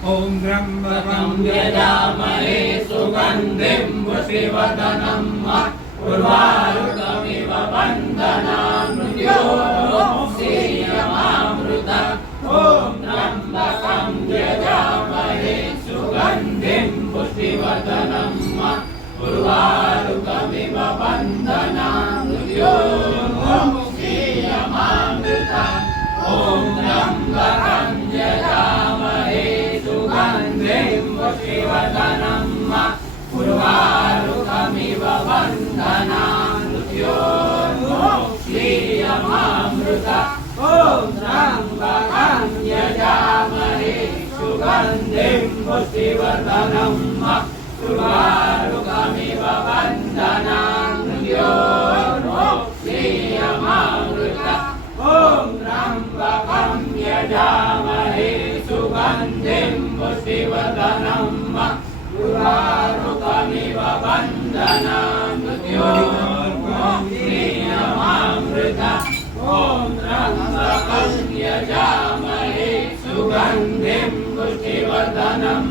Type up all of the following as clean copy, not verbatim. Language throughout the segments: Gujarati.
ॐ त्र्यम्बकं यजामहे सुगन्धिं पुष्टिवर्धनं उर्वारुकमिव बन्धनान् मृत्योर्मुक्षीयमामृतम् ॐ त्र्यम्बकं यजामहे सुगन्धिं पुष्टिवर्धनं उर्वारुकमिव बन्धनान् मृत्योर्मुक्षीयमामृतम् ॐ त्र्यम्बकं यजामहे सुगन्धिं पुष्टिवर्धनं उर्वारुकमिव बन्धनान् मृत्योर्मुक्षीयमामृतम् ॐ त्र्यम्बकं यजामहे सुगन्धिं पुष्टिवर्धनं उर्वारुकमिव बन्धनान् मृत्योर्मुक्षीयमामृतम् ॐ त्र्यम्बकं यजामहे सुगन्धिं पुष्टिवर्धनं उर्वारुकमिव बन्धनान् मृत्योर्मुक्षीयमामृतम् ॐ त्र्यम्बकं यजामहे सुगन्धिं पुष्टिवर्धनं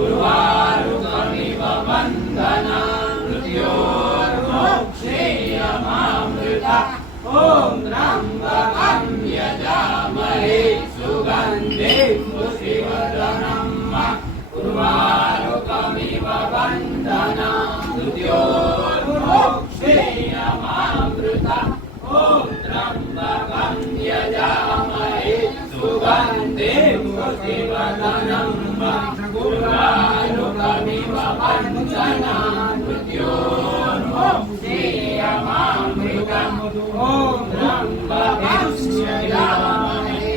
उर्वारुकमिव बन्धनान् मृत्योर्मुक्षीयमामृतम् ॐ त्र्यम्बकं यजामहे सुगन्धिं पुष्टिवर्धनं उर्वारुकमिव बन्धनान् मृत्योर्मुक्षीयमामृतम् ॐ त्र्यम्बकं यजामहे सुगन्धिं पुष्टिवर्धनं उर्वारुकमिव बन्धनान् मृत्योर्मुक्षीयमामृतम् ॐ त्र्यम्बकं यजामहे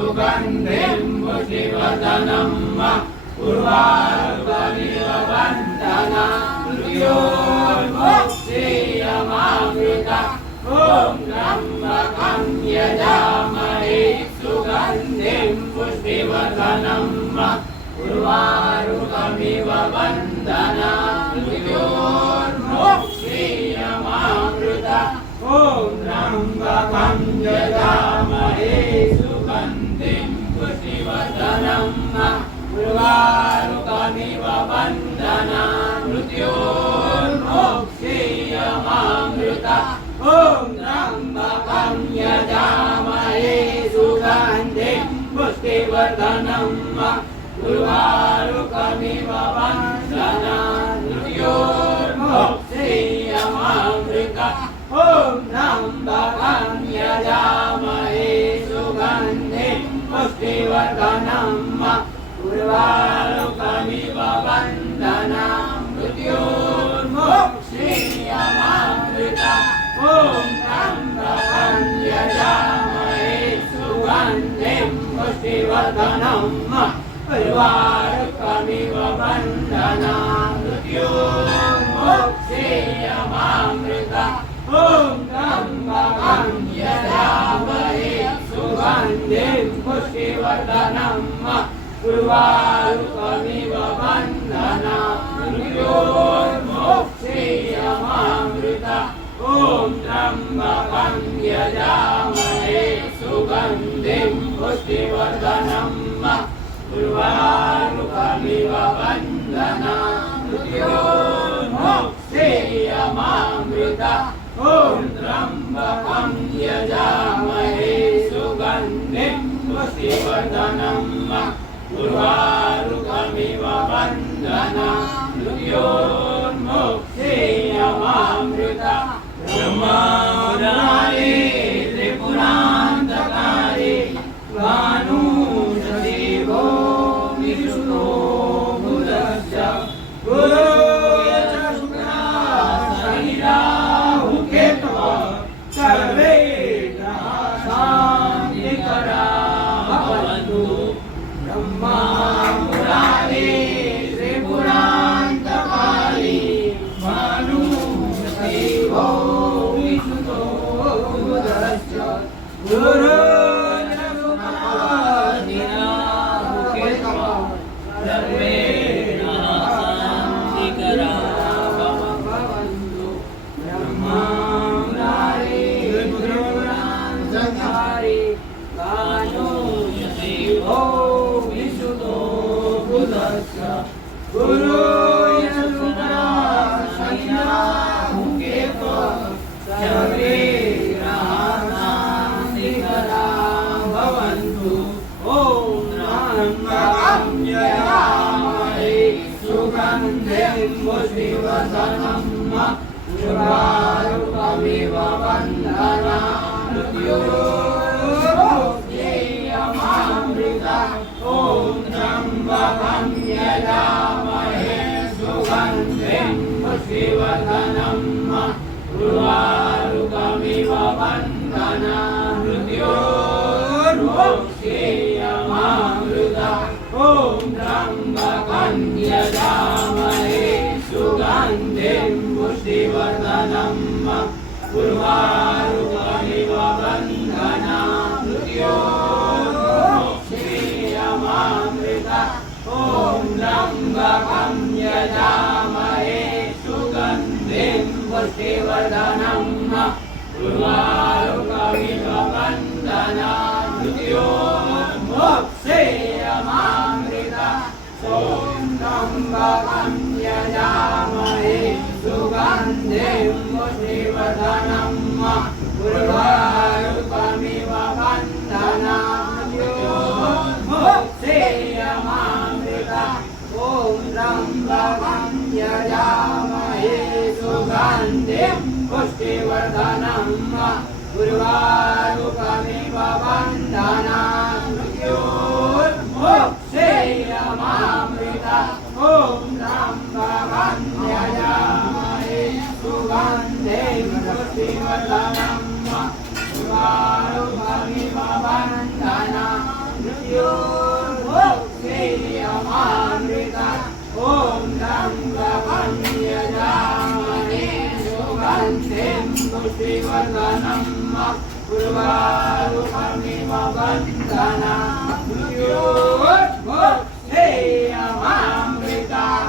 सुगन्धिं पुष्टिवर्धनं उर्वारुकमिव बन्धनान् मृत्योर्मुक्षीयमामृतम् ॐ त्र्यम्बकं यजामहे सुगन्धिं पुष्टिवर्धनं उर्वारुकमिव बन्धनान् मृत्योर्मुक्षीयमामृतम् ॐ त्र्यम्बकं यजामहे सुगन्धिं पुष्टिवर्धनं उर्वारुकमिव बन्धनान् मृत्योर्मुक्षीयमामृतम् ॐ त्र्यम्बकं यजामहे सुगन्धिं पुष्टिवर्धनं उर्वारुकमिव बन्धनान् मृत्योर्मुक्षीयमामृतम् ॐ त्र्यम्बकं यजामहे सुगन्धिं पुष्टिवर्धनं उर्वारुकमिव बन्धनान् मृत्योर्मुक्षीयमामृतम् ॐ त्र्यम्बकं यजामहे सुगन्धिं पुष्टिवर्धनं उर्वारुकमिव बन्धनान् मृत्योर्मुक्षीयमामृतम् ॐ त्र्यम्बकं यजामहे सुगन्धिं पुष्टिवर्धनं उर्वारुकमिव बन्धनान् मृत्योर्मुक्षीयमामृतम् ॐ त्र्यम्बकं यजामहे सुगन्धिं पुष्टिवर्धनं उर्वारुकमिव बन्धनान् मृत्योर्मुक्षीयमामृतम् ॐ त्र्यम्बकं यजामहे सुगन्धिं पुष्टिवर्धनं उर्वारुकमिव बन्धनान् मृत्योर्मुक्षीयमामृतम् ब्रह्ममुरारे त्रिपुरान्तकारे भानुशदेवो विष्णो बुधश्च गुरो च शुक्राः शनिराहु केतवः सर्वे शान्तिकराः भवन्तु। ब्रह्ममुरारे त्रिपुरान्तकारे ગુરુ યશુકરા શનિના મુખે તો સર્વે રાણાતિકરા ભવન્તુ. ઓમ ત્રંબકમયજામહે સુગંધિં પુષ્ટિવર્ધનમ ઉર્વારુકમિવ બંધનાન મૃત્યોર્મુક્તિયમામૃતા. ઓમ ત્રંબકં યજામહે સુગંધિં પુષ્ટિવર્ધનમ ઉર્વારુકમિવ બંધનાન મૃત્યોર્મુક્તિયમામૃતા. ઓમ ત્રંબકં યજામહે સુગંધિં પુષ્ટિવર્ધનમ ઉર્વારુકમિવ બંધનાન મૃત્યોર્મુક્તિયમામૃતા. ઓમ ત્રંબકં યજામહે સુગંધિં પુષ્ટિવર્ધનમ ઉર્વારુકમિવ બંધનાન મૃત્યોર્મુક્તિયમામૃતા. ઓમ ત્રંબકં યજામહે સુગંધિં પુષ્ટિવર્ધનમ ઉર્વારુકમિવ બંધનાન મૃત્યોર્મુક્તિયમામૃતા. ઓમ ત્રંબકં યજામહે સુગંધિં પુષ્ટિવર્ધનમ ઉર્વારુકમિવ બંધનાન મૃત્યોર્મુક્તિયમામૃતા. ઓમ ત્રંબકં યજામહે સુગંધિં પુષ્ટિવર્ધનમ ઉર્વારુકમિવ બંધનાન મૃત્યોર્મુક્તિયમામૃતા. ઓમ ત્રંબકં યજામહે સુગંધિં પુષ્ટિવર્ધનમ ઉર્વારુકમિવ બંધનાન મૃત્યોર્મુક્તિયમામૃતા.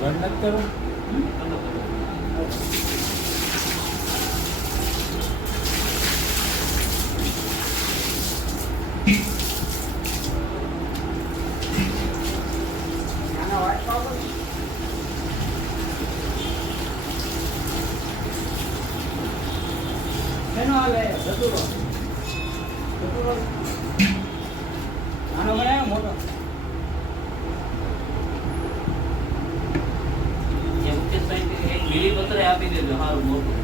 બંધ કરો. આનો બનાવ્યો મોટો લીલી પત્ર આપી દેજો સારું મોટું.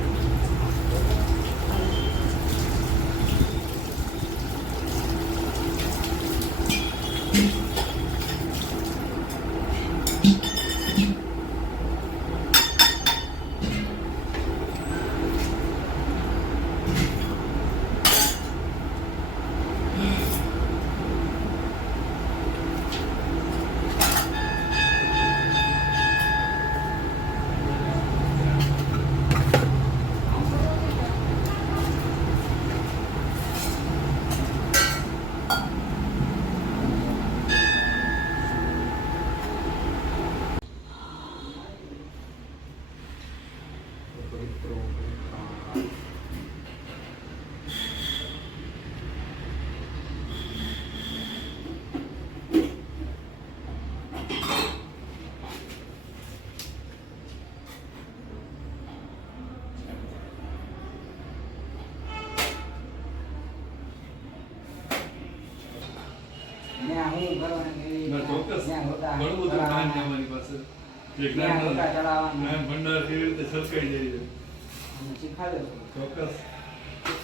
ત્યાં હું કરવાનું એવી ના, ચોક્કસ ત્યાં હોતા ઘણું બધું જ્ઞાન છે ચડાવવાના. અમારી પાસે જે ત્યાં હોતા જ્ઞાન ચડાવવાના. જ્ઞાન ભંડાર કેવી રીતે છલકાઈ જાય છે અને શીખવાડ્યો છે. ચોક્કસ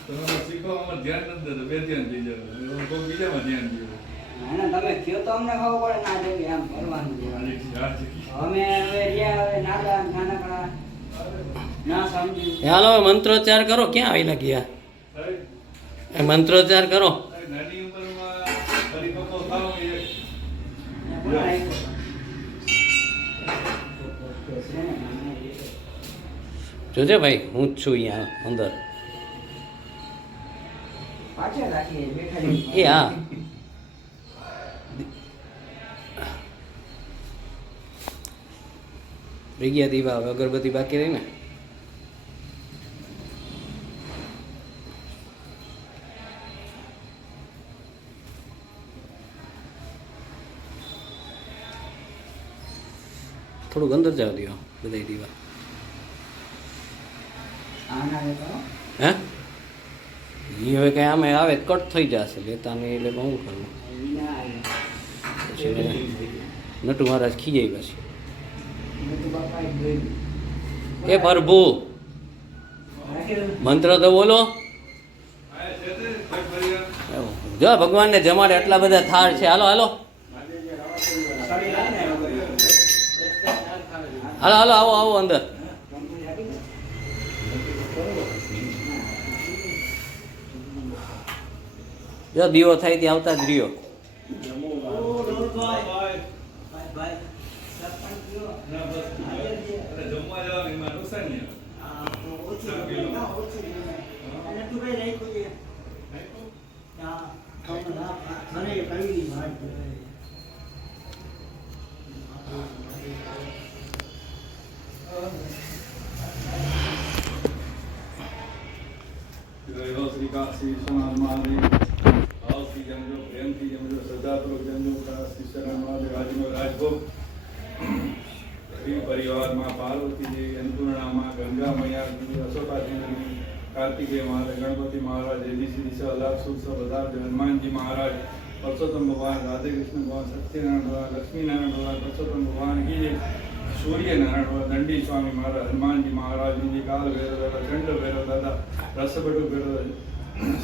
તમે શીખવામાં ધ્યાન નથી દેતા બે ધ્યાન થઈ જાય કોઈ બીજામાં ધ્યાન દે અને તમે કયો તો અમને ખબર પડે ના જેવી આમ કરવાનું છે. અમે હવે રહ્યા હવે નાનકડા ના સમજી હાલો હવે મંત્રોચ્ચાર કરો. ક્યાં આવીને ગયા? એ મંત્રોચ્ચાર કરો. નાની ઉંમરમાં પરિપક્વ થાવ એ જોજે ભાઈ, હું જ છું અહીંયા અંદર. પાછળ રાખીએ બેઠા એ હા, ગયા દીવા. હવે અગરબત્તી બાકી રહી ને. થોડુંક અંદર જાવ દો બધા દીવા. આના લેતો હે એ હવે કઈ આમે આવે તો કટ થઈ જશે. લેતા નહીં એટલે હું કરું? વિના આવે પછી એને નટુ મહારાજ ખીજાય પછી. બધું બાપા એ જોઈ એ પ્રભુ રાખી દઉં. મંત્ર તો બોલો. જો ભગવાનને જમાડે એટલા બધા થાળ છે. હાલો હાલો સાડી લાવીને હાલો હાલો, આવો આવો અંદર. કંપની રાખી દઉં. જો દીવો થાય ત્યાં આવતા જ રહ્યો. જમવા જવાનું એમાં નુકસાન નહીં આવે. શ્રી કાશી વિશ્વનાથ મહાદેવ ભાવથી જમજો, પ્રેમથી જમજો, શ્રદ્ધાપૂર્વક જમજો. કાશી વિશ્વનાથ મહાદેવ આજનો રાજભોગ શ્રી પરિવારમાં પાર્વતી દેવી, અન્નપૂર્ણામાં, ગંગા મૈયા, અશોકાજી, કાર્તિકેય મહારાજ, ગણપતિ મહારાજ, એબીસી દિશા, લાભ સુખ બધા, હનુમાનજી મહારાજ, પરસોત્તમ ભગવાન, રાધે કૃષ્ણ ભગવાન, સત્યનારાયણ ભગવાન, લક્ષ્મીનારાયણ ભગવાન, પરસોત્તમ ભગવાન કી જય. સૂર્યનારાયણ ભગવાન, દંડી સ્વામી મહારાજ, હનુમાનજી મહારાજની કાલ ભૈરવ દાદા, ચંડ ભૈરવ દાદા, રસબડુ ભૈરવ,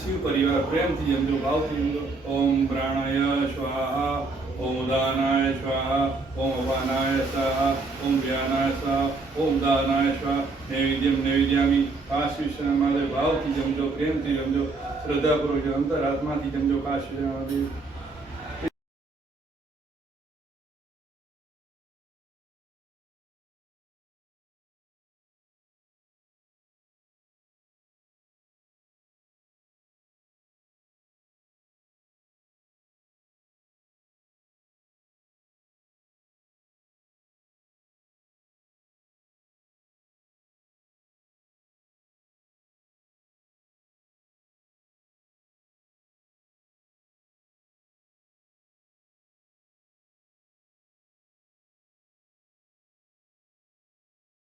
શિવ પરિવાર પ્રેમથી જમજો, ભાવથી જમજો. ઓમ પ્રાણાય સ્વાહા, ઓમ ઉદાનાય સ્વાહા, ઓમ અપાનાય સ્વાહા, ઓમ વ્યાનાય સ્વાહા, ઓમ દાનાય સ્વાહા. નૈવેદ્યમ નૈવેદ્યામી. કાશી વિશ્વનાથ મહાદેવ ભાવથી જમજો, પ્રેમથી જમજો, શ્રદ્ધાપૂર્વક અંતરાત્માથી જમજો. કાશી વિશ્વનાથ મહાદેવ